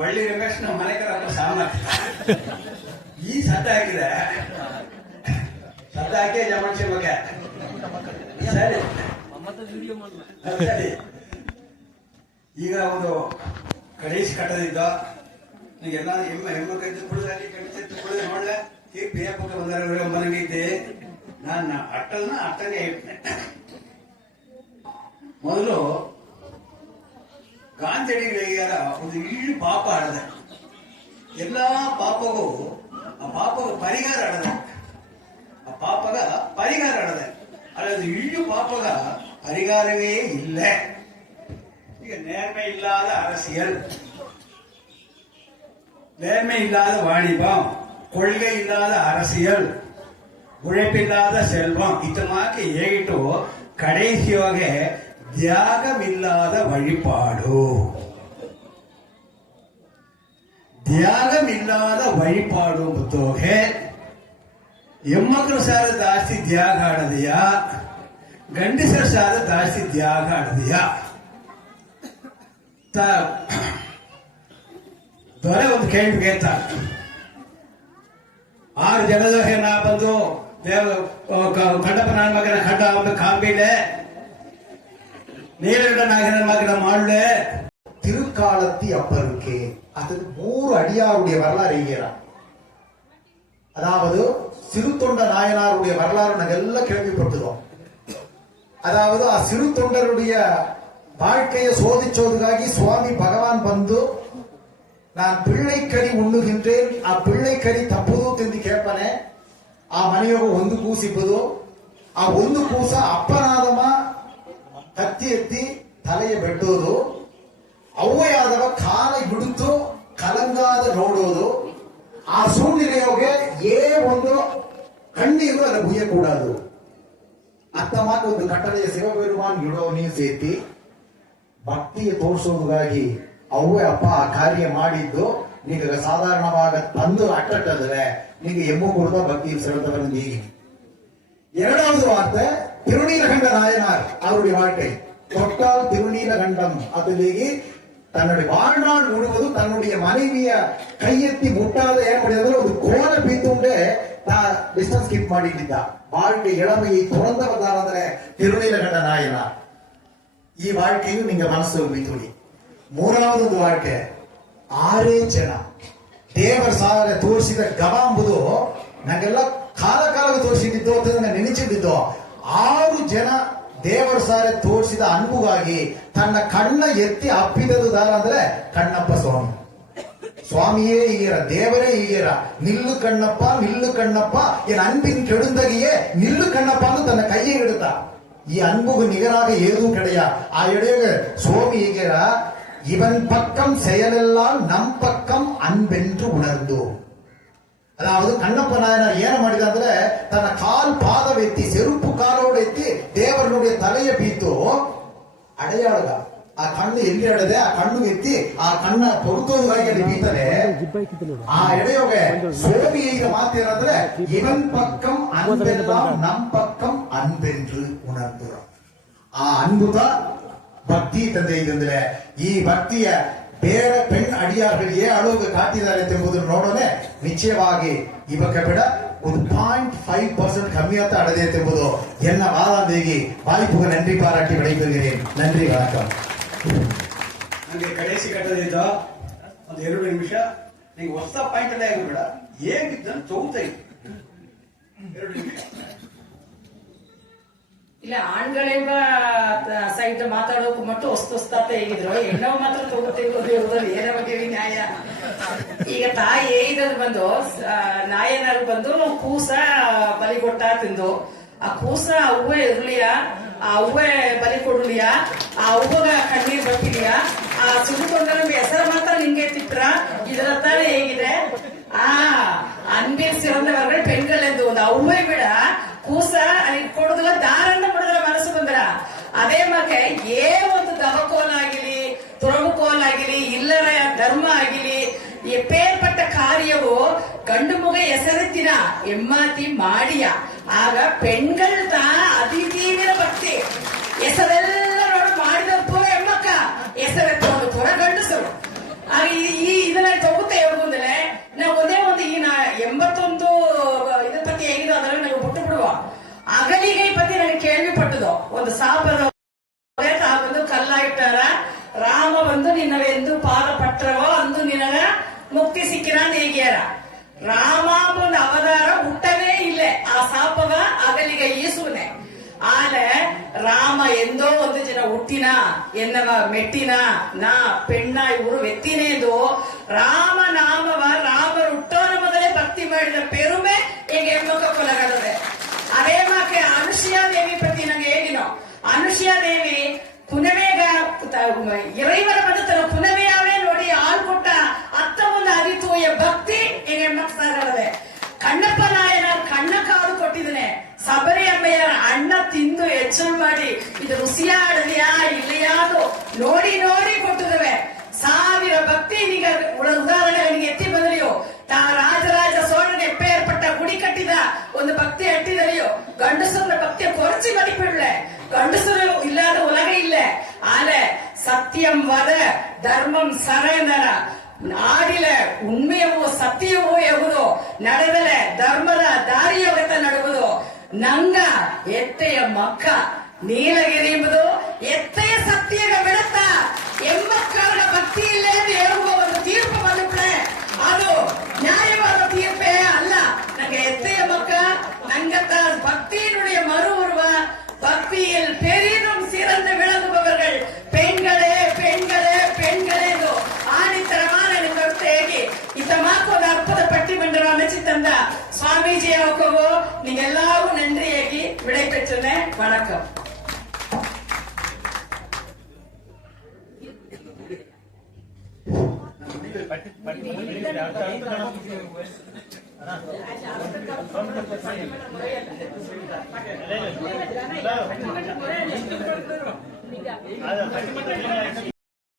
ಒಳ್ಳೆ ರಮೇಶ್ ನಮ್ಮ ಮನೆ ಕರ ಸಾಮರ್ಥ್ಯ ಈ ಸದ್ದ ಹಾಕಿದೆ ಸದ್ದ ಹಾಕಿ ಜಮಾಡ್ಸಿ ಬಗ್ಗೆ ಸರಿ ಸರಿ ಈಗ ಒಂದು ಕಡೇಶ್ ಕಟ್ಟದಿದ್ದ ಎಲ್ಲ ಹೆಣ್ಮಕ್ಳು ತುಳಿದಾಗಿ ಕಡಿತ ತುಳಿದ ನೋಡ್ಲೆ ಈ ಬೇಪಕ್ಕ ಬಂದಾರ ಮನೆಗೈತೆ ನಾನು ಅಟ್ಟನೇ ಇರ್ತೇನೆ. ಮೊದಲು ಗಾಂಧಿಯಡಿಗಳ ಒಂದು ಇಳ್ಳು ಪಾಪ ಆಡದ ಎಲ್ಲಾ ಪಾಪಗೂ ಆ ಪಾಪಗ ಪರಿಹಾರ ಆಡದ ಆ ಪಾಪಗ ಪರಿಹಾರ ಆಡದ ಅಲ್ಲದು ಇಳ್ಳು ಪಾಪಗ ಪರಿಹಾರವೇ ಇಲ್ಲ. ಈಗ நேர்மை இல்லாத அரசியல், நேர்மை இல்லாத வாணிபம், கொள்கை இல்லாத அரசியல், உழைப்பில்லாத செல்வம் இதமாக்கி ஏகிட்டு கடைசியாக தியாகமில்லாத வழிபாடு. ತ್ಯಾಗಮಿಲ್ಲದ ವഴിಪಾಡು ಮುತ್ತೋಗೆ ಹೆಣ್ಮಕ್ಳು ಸಾರ ಜಾಸ್ತಿ ತ್ಯಾಗ ಆಡದೆಯಾ ಗಂಡಸರ ಸಾರ ಜಾಸ್ತಿ ತ್ಯಾಗ ಆಡದೆಯಾ ದೊರೆ ಒಂದು ಕೇಳ್ಬೇಕ 6 ಜನದ ನಾ ಬಂದು ಕಣ್ಣಪ್ಪ ನನ್ನ ಮಗನ ಖಂಡ ಒಂದು ಕಾಂಬಿಲೆ நீலகண்ட நாயகன் மகன மாள்ல திருக்காலத்தி அப்பருக்கு அதுக்கு 3 அடியாருடைய வரலாறு எழுதுகிறார். அதாவது சிறு தொண்ட நாயனாருடைய வரலாறு நாங்கள் எல்லாம் கேள்விப்பட்டிருக்கோம். அதாவது ಆ சிறு தொண்டருடைய வாழ்க்கையை சோதிச்சோதுக்காகி சுவாமி பகவான் ಬಂದು நான் பிள்ளைக்கறி ಉಣ್ಣುகின்றேன் ಆ பிள்ளைக்கறி ತಪ್ಪುದು ಎಂದು ಕೇಳ್ತಾನೆ. ಆ ಮನೆಯೊಳಗೆ ಒಂದು ಕೂಸಿಪ್ಪದು ಆ ಒಂದು ಕೂಸ ಅಪ್ಪನಾದಮ ಕತ್ತಿ ಎತ್ತಿ ತಲೆಯ ಬೆಟ್ಟೋದು ಅವ್ವೆಯಾದವ ಕಾಲ ಹಿಡಿದು ಕಲಂಗಾದ ನೋಡೋದು ಆ ಸೂழ்நிலையோಗೆ ಏ ಒಂದು ಕಣ್ಣೀರು ಅಲ್ಲ ಬುಯ್ಯಕೂಡದು ಅತ್ತಮಾಗಿ ಒಂದು ಕಟ್ಟಳೆಯ ಶಿವಪೆರುಮಾನ್ ಇಡೋ ನೀವು ಸೇರ್ತಿ ಭಕ್ತಿಯ ತೋರಿಸೋದಾಗಿ ಅವ್ವೆ ಅಪ್ಪ ಆ ಕಾರ್ಯ ಮಾಡಿದ್ದು நீங்க சாதாரணமாக தந்து அட்டட்டதுல நீங்க எம்மு கொடுத்தா பக்தியில் சிறந்தவன் நீங்க. இரண்டாவது வார்த்தை திருநீலகண்ட நாயனார் அவருடைய வாழ்க்கை தொட்டால் திருநீலகண்டம் அதிலேயே தன்னுடைய வாழ்நாள் முழுவதும் தன்னுடைய மனைவிய கையெத்தி முட்டாத ஏற்படுறது ஒரு கோல பீத்துண்டு பிசினஸ் கீப் ಮಾಡಿದ್ದ வாழ்க்கை இளமையை துறந்தவர் ಅಂದ್ರೆ திருநீலகண்ட நாயனார். ಈ வாழ்க்கையும் நீங்க மனசு ಬಿತ್ತುಡಿ. ಮೂರನೇ ಒಂದು வாழ்க்கை 6 ಜನ ದೇವರ ಸಾರ ತೋರಿಸಿದ ಗವ ಎಂಬುದು ನಂಗೆಲ್ಲ ಕಾಲ ಕಾಲಕ್ಕೆ ತೋರಿಸಿದ್ದು ನೆನೆಸಿದ್ದು 6 ಜನ ದೇವರ ಸಾರೆ ತೋರಿಸಿದ ಅನ್ಬುಗಾಗಿ ತನ್ನ ಕಣ್ಣ ಎತ್ತಿ ಅಪ್ಪಿದದು ದಾರ ಅಂದ್ರೆ ಕಣ್ಣಪ್ಪ ಸ್ವಾಮಿ. ಸ್ವಾಮಿಯೇ ಹೀಗೆರ ದೇವರೇ ಹೀಗೆರ ನಿಲ್ಲು ಕಣ್ಣಪ್ಪ ಎನ್ ಅನ್ಬಿನ್ ಕೆಡುಂದಗಿಯೇ ನಿಲ್ಲು ಕಣ್ಣಪ್ಪ ಅಂತ ತನ್ನ ಕೈಯೇ ಇಡುತ್ತಾ ಈ ಅನ್ಬುಗು ನಿಗರಾಗ ಏದೂ ಕೆಡೆಯ ಆ ಎಡೆಯ ಸ್ವಾಮಿ ಹೀಗೆರ ಇವನ್ பக்கம் செயலெல்லாம் நம் பக்கம் அன்பென்று உணர்ந்து. அதாவது கண்ணப்ப நாயனார் ஏன ಮಾಡಿದ ಅಂದ್ರೆ ತನ್ನ ಕಾಲ್ ಪಾದವೆತ್ತಿ ಸೆರುಪು ಕಾಲೋடு ಎತ್ತಿ ದೇವರನುடைய தலையை ಬೀತು ಅಡೆಯಾಳಗ ಆ ಕಣ್ಣು ಎಲ್ಲಿ ಅಡದೆ ಆ ಕಣ್ಣು ಎತ್ತಿ ಆ ಕಣ್ಣ ತೊಡುತ್ತೋದಾಗಿ ಅಲ್ಲಿ ಬೀತಾನೆ. ಆ ಎಡೆಯೋಗೆ ಸೋಮಿ ಈಗ ಮಾತೇನಂದ್ರೆ ಇವನ್ ಪಕ್ಕಂ ಅನ್ಬೆல்லாம் நம் பக்கம் அன்பென்று உணர்ந்து. ಆ ಅನ್ಬುತ ಭಕ್ತಿ ತಂದೆ ಇದಂದ್ರೆ ಈ ಭಕ್ತಿಯ ಬೇರೆ ಪೆಣ್ ಅಡಿಯಾர்கள் ಏ ಅಳುಗೆ ಕಾಟಿದ್ದಾರೆ ಎಂಬುದನ್ನು ನೋಡೋಣ. ನಿಶ್ಚಯವಾಗಿ ಇವಕ್ಕೆ ಬೇಡ ಒಂದು 0.5% ಕಮ್ಮಿಯತ್ತ ಅಡದೆ ಎಂಬುದು ಎನ್ನ ವಾರಾಂದೇಗಿ ವಾಯ್ಪುಗೆ ನன்றி பாராட்டி விடைபெறுகிறேன். நன்றி வணக்கம். ನನಗೆ ಕಡೆಸಿ ಕಟ್ಟದಿದ್ದ ಒಂದು 2 ನಿಮಿಷ ನಿಂಗೆ ಹೊಸ ಪಾಯಿಂಟ್ ಅಲ್ಲೇ ಆಗಬೇಡ ಹೇಗಿದ್ದನ್ನು ತಗೋತೈ 2 ನಿಮಿಷ ಇಲ್ಲ ಆಣ್ಗಳೆಂಬ ಸೈಡ್ ಮಾತಾಡೋಕು ಮಟ್ಟು ಹೊಸ್ತಾತ ಹೇಗಿದ್ರು ಹೆಣ್ಣವ ಮಾತ್ರ ತಗೋತಿರೋದು ಏನ ಬಗ್ಗೆ ನ್ಯಾಯ. ಈಗ ತಾಯಿ ಏಯ್ದದ್ ಬಂದು ನಾಯನರು ಬಂದು ಕೂಸ ಬಲಿಗೊಟ್ಟ ತಿಂದು ಆ ಕೂಸ ಅವ್ವೆ ಇರ್ಲಿಯ ಆ ಅವ್ವೆ ಬಲಿ ಕೊಡ್ಲಿಯ ಆ ಅವ್ವಗ ಕಣ್ಣೀರ್ ಬರ್ತಿಲಿಯ ಆ ಸುಡುಕೊಂಡ ಹೆಸರು ಮಾತ್ರ ನಿಂಗೆ ತಿಟ್ರ ಇದರ ತಾನೇ ಹೇಗಿದೆ. ಆ அன்பில் சிறந்தவர்கள் பெண்கள் ಎಂದು ಒಂದು ಅವ್ವೆ ಬಿಡ ಕೂಸ ಕೊಡುದಿಲ್ಲ ದಾರನ್ನ ಕೊಡುದಿಲ್ಲ ಮನಸ್ಸು ಬಂದ್ರ ಅದೇ ಮಕ್ಕೆ ಏ ಒಂದು ದವಕೋಲಾಗಿಲಿ ತುರವುಕೋಲಾಗಿಲಿ ಇಲ್ಲರ ಧರ್ಮ ಆಗಿಲಿ ಎಪ್ಪೇರ್ಪಟ್ಟ ಕಾರ್ಯವು ಗಂಡು ಮುಗ ಹೆಸರೆತ್ತಿನ ಎಮ್ಮಾತಿ ಮಾಡಿಯ ಆಗ ಪೆಣ್கள் தான் அதிதீவிர ಭಕ್ತಿ ಹೆಸರೆಲ್ಲ ನೋಡಿ ಮಾಡಿದ ಪುರ ಎಮ್ಮಕ್ಕ ಹೆಸರೆತ್ತ ಒಂದು ಪುರ ಗಂಡಸರು. ಈ ಮುಕ್ತಿ ಸಿಕ್ಕಿರ ಅಂತ ಹೇಗ್ಯಾರ ರಾಮ ಒಂದು ಅವತಾರ ಹುಟ್ಟವೇ ಇಲ್ಲ ಆ ಸಾಪವ ಅಗಲಿಗೆ ಈಸುನೆ ಆಲೆ ರಾಮ ಎಂದೋ ಒಂದು ಜನ ಹುಟ್ಟಿನ ಎನ್ನವ ಮೆಟ್ಟಿನ ನಾ ಪೆಣ್ಣ ಇವರು ವ್ಯಕ್ತಿನೇದು ರಾಮ ನಾಮವ ರಾಮರು ಹುಟ್ಟೋನ ಮೊದಲೇ ಭಕ್ತಿ ಮಾಡಿದ ಪೆರುಮೆ ಈಗ ಹೆಮ್ಮಕ್ಕ ಕೊಲಗದೆ ಅದೇ ಮಾಕೆ ಅನುಸೂಯ ದೇವಿ ಪ್ರತಿ ನಂಗೆ ಹೇಳಿನೋ ಅನುಸೂಯ ದೇವಿ ಪುನವೇಗ ಇறைவனை வந்து தன் புனவையாவே நோடி ஆள் கொட்ட அத்த ಮುಂದೆ ಅರಿತೂಯ ಭಕ್ತಿ ಈಗ ಹೆಮ್ಮಕ್ಕಾಗದೆ ಕಣ್ಣಪ್ಪ ನಾಯನಾರ್ ಕಣ್ಣ ಕಾದು ಕೊಟ್ಟಿದ್ದಾನೆ ಸಬರಿ ಅಮ್ಮಯ್ಯರ ಅಣ್ಣ ತಿಂದು ಎಚ್ಚರ ಮಾಡಿ ಇದು ರುಸಿಯಾಡಲಿಯಾ ಇಲ್ಲಿಯಾದು ನೋಡಿ ನೋಡಿ ಕೊಟ್ಟಿದ್ದೇವೆ ಸಾವಿರ ಭಕ್ತಿ ಈಗ ಉದಾಹರಣೆ ಅವನಿಗೆ ಎತ್ತಿ ಬಂದಲಿಯೋ ತಾ ರಾಜರಾಜ ಸೋழன் ಎಪ್ಪೇರ್ಪಟ್ಟ ಗುಡಿ ಕಟ್ಟಿದ ಒಂದು ಭಕ್ತಿ ಅಟ್ಟಿದಲಿಯೋ ಗಂಡಸರ ಭಕ್ತಿಯ ಕೊರಚಿ ಮದಿಪಿಡ್ಲೆ ಗಂಡಸರು ಇಲ್ಲದ ಉಲಗ ಇಲ್ಲ ಆಲೆ ಸತ್ಯಂ ವದ ಧರ್ಮಂ ಸರೇಂದರ ಆಡಿಲ ಉண்மைಯವೋ ಸತ್ಯವೋ ಎಂಬುದು ನಡೆದಲೆ ಧರ್ಮದ ದಾರಿಯೋಗತ ನಡುವುದು ನಂಗ ಎತ್ತೆಯ ಮಕ್ಕ ನೀಲಗಿರಿ ಎಂಬುದು ಎತ್ತೆಯ ಸತ್ಯಗ ಬಿಡುತ್ತ ಎಮ್ಮಕ್ಕಳ ಭಕ್ತಿ ಇಲ್ಲೇ ಹೇಳುವ ಒಂದು ತೀರ್ಪು ಬಂದುಬಿಟ್ರೆ ಅದು ನ್ಯಾಯವಾದ ತೀರ್ಪೇ ಅಲ್ಲ ನಂಗೆ ಎತ್ತೆಯ ಮಕ್ಕ ನಂಗತ್ತ பக்தியினுடைய மறு உருவ பக்தியில் பெரிதும் சிறந்து விளங்குபவர்கள் பெண்களே பெண்களே பெண்களே ಎಂದು ಆನಿತರமான ನಿಮ್ಮೊಟ್ಟಿಗೆ ಇತ್ತ ಮಾಕೋದ ಅற்பುತ ಪಟ್ಟಿಮಂಡಲ அமைச்சு தந்த சுவாமிஜி அவர்களோ நீங்க எல்லாரும் நன்றியாகி விடை பெற்றேன் வணக்கம்